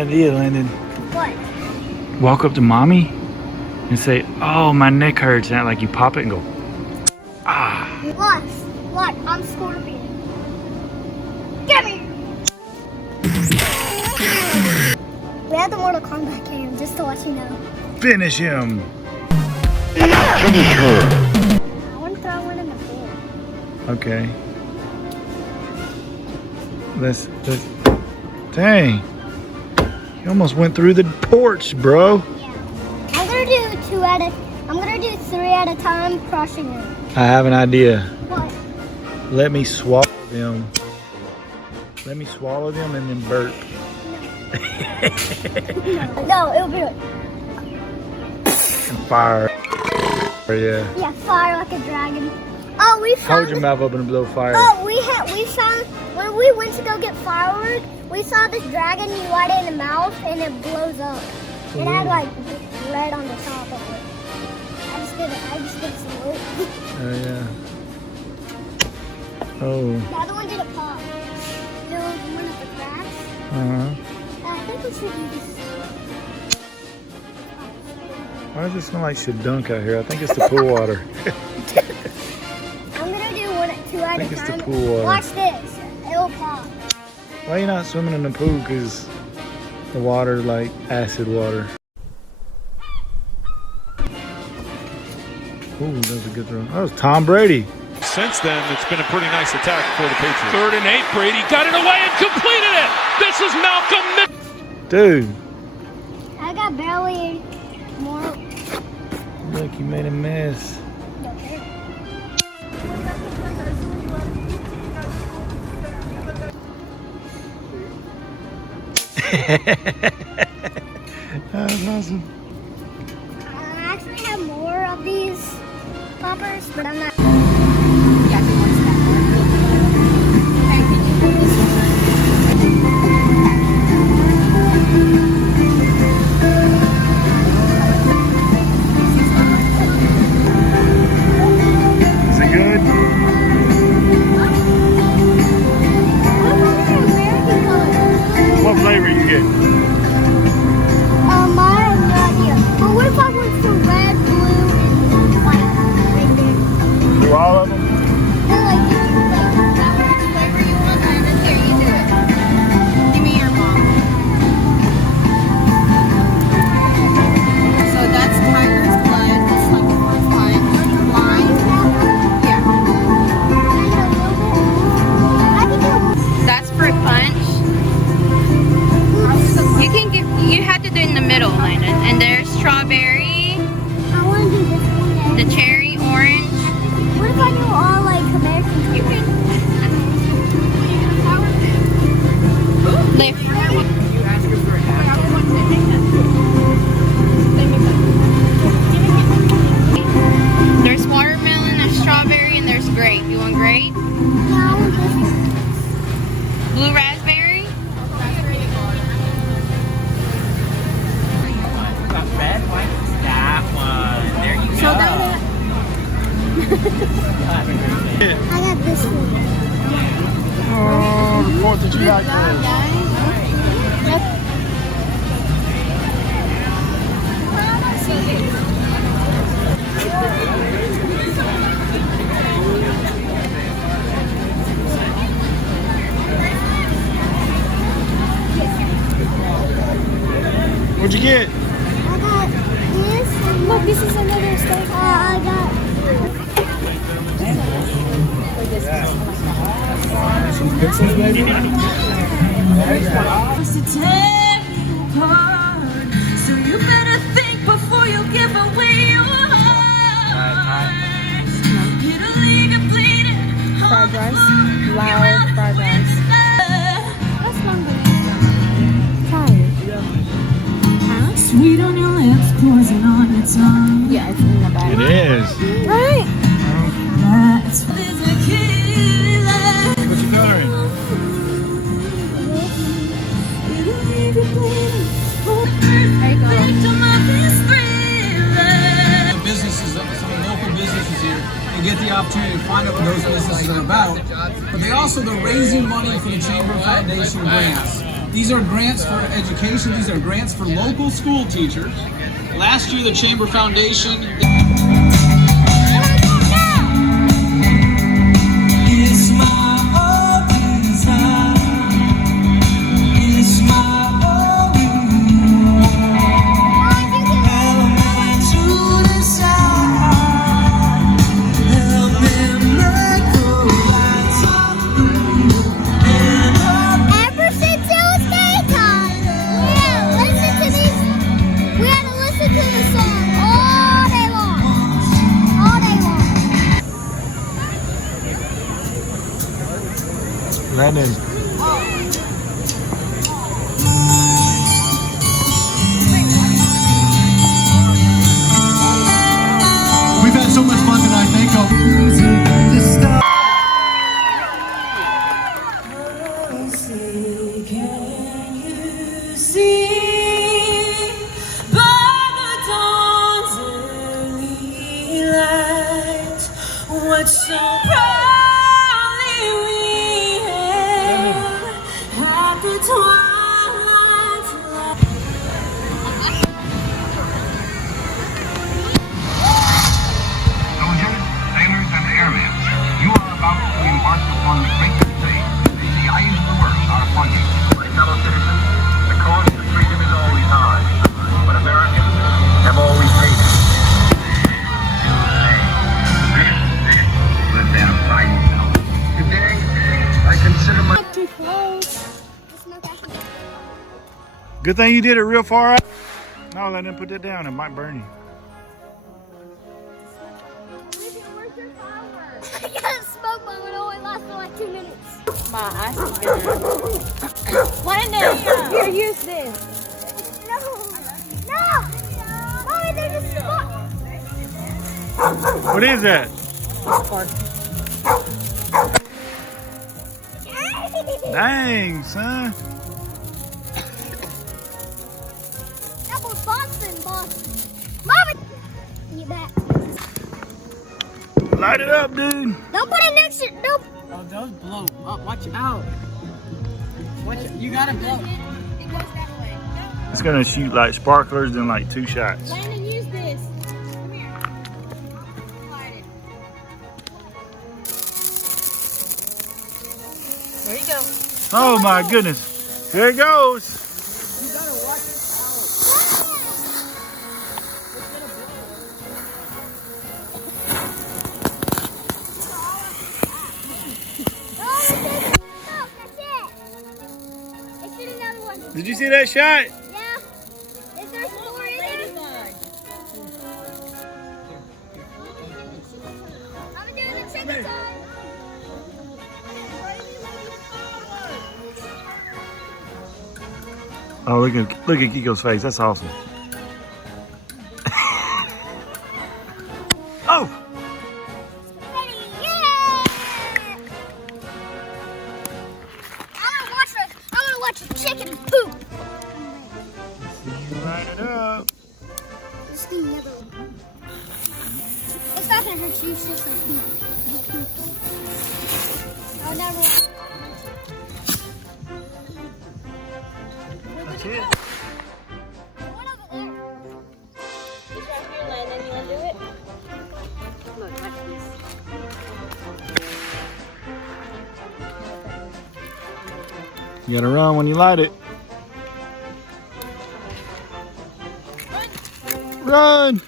an idea, Landon. What? Walk up to mommy and say, "Oh, my neck hurts," and like you pop it and go, "Ah." Look, I'm Scorpion. Get me! We have the Mortal Kombat cam just to let you know. Finish him. Finish her. I want to throw one in the pool. Okay. Let's. Dang. You almost went through the porch, bro. Yeah. I'm gonna do 3 at a time, crushing it. I have an idea. What? Let me swallow them. Let me swallow them and then burp. No, it'll be like, And fire. Yeah. yeah, fire like a dragon. Oh, we found. Hold your mouth open and blow fire. Oh, we found when we went to go get firework. We saw this dragon. You light it in the mouth and it blows up. It had like red on the top of it. I just did some work. Oh yeah. Oh. The other one didn't pop. There was one of the cracks. I think we should do this. Why does it smell like shadunk out here? I think it's the pool water. I'm gonna do 2 at I a think it's the time. pool water. Watch this. It'll pop. Why are you not swimming in the pool? Because the water like acid water. Ooh, that was a good throw. That was Tom Brady. Since then, it's been a pretty nice attack for the Patriots. 3rd and 8, Brady got it away and completed it. This is Malcolm. Dude, I got barely more. look, you made a mess. That was awesome. I actually have more of these poppers, but I'm not. Is it good? What flavor you get? I have no idea. But what if I went for red, blue, and white right there? Do all of them? They're like, Whatever you want, Landon. Here, you do it. Give me your mom. So that's tiger's blood. It's like the first one. Lime. Yeah. I can do it. That's fruit punch. You have to do it in the middle, Landon. And there's strawberry, I want to do this one. the cherry, orange. What if I do all like American? You can. Lift. There's watermelon, there's strawberry, and there's grape. You want grape? No, I want this. Blue raspberry? That one. There you So that I got this one. Oh, the 4th of July clothes. What'd you get? I got this. Look, this is another steak. I got. Some pixels, maybe? So you better think before you give away your heart. It'll leave you bleeding. Fried rice? Loud fried rice. That's one. Sweet on your lips, poison on your tongue. Yeah, it's in the bag. It is. Right. That's what is a killer. What you coloring? It'll leave you bleeding. There you go. Victim of this thriller. Businesses, some local businesses here, and get the opportunity to find out what those businesses are about. But they also, they're raising money for the Chamber Foundation grants. These are grants for education. These are grants for local school teachers. Last year, the Chamber Foundation. It's my open time. It's my open element to decide. Ever since it was daytime, we had to listen to the song all day long. All day long. Landon. We've had so much fun tonight. Thank you. Can you see by the dawn's early light what so proudly we hailed at the twilight's light? Soldiers, sailors, and airmen, you are about to embark upon the greatest stage. The eyes of the world are upon you. My fellow citizens, the cost of freedom is always high, but Americans have always paid it. Let them fight now. Today, I consider my... Too close. It's not that close. Good thing you did it real far out. No, Landon, put that down. It might burn you. I got a smoke bomb and it only lasts for like 2 minutes. Landon, here, use this. No! No! Mommy, there's a smoke. What is that? Dang, son. That was Boston. Mommy! You back. Light it up, dude. Don't put it next to... Nope. Oh, those blow up. Watch out. Watch it. You gotta blow. It goes that way. It's gonna shoot like sparklers in like 2 shots. Landon, use this. Come here. Light it. There you go. Oh my goodness. Here it goes. You gotta watch it Did you see that shot? Yeah. Is there more in there? I'm doing the second time. Oh, look at Kiko's face. That's awesome. Oh! I'm gonna watch the chicken poop. Light it up. This thing never. It's not gonna hurt you. It's just like poop. I'll never. That's it. One over there. It's right here, Landon. You wanna do it? Look, watch this. You gotta run when you light it. Run!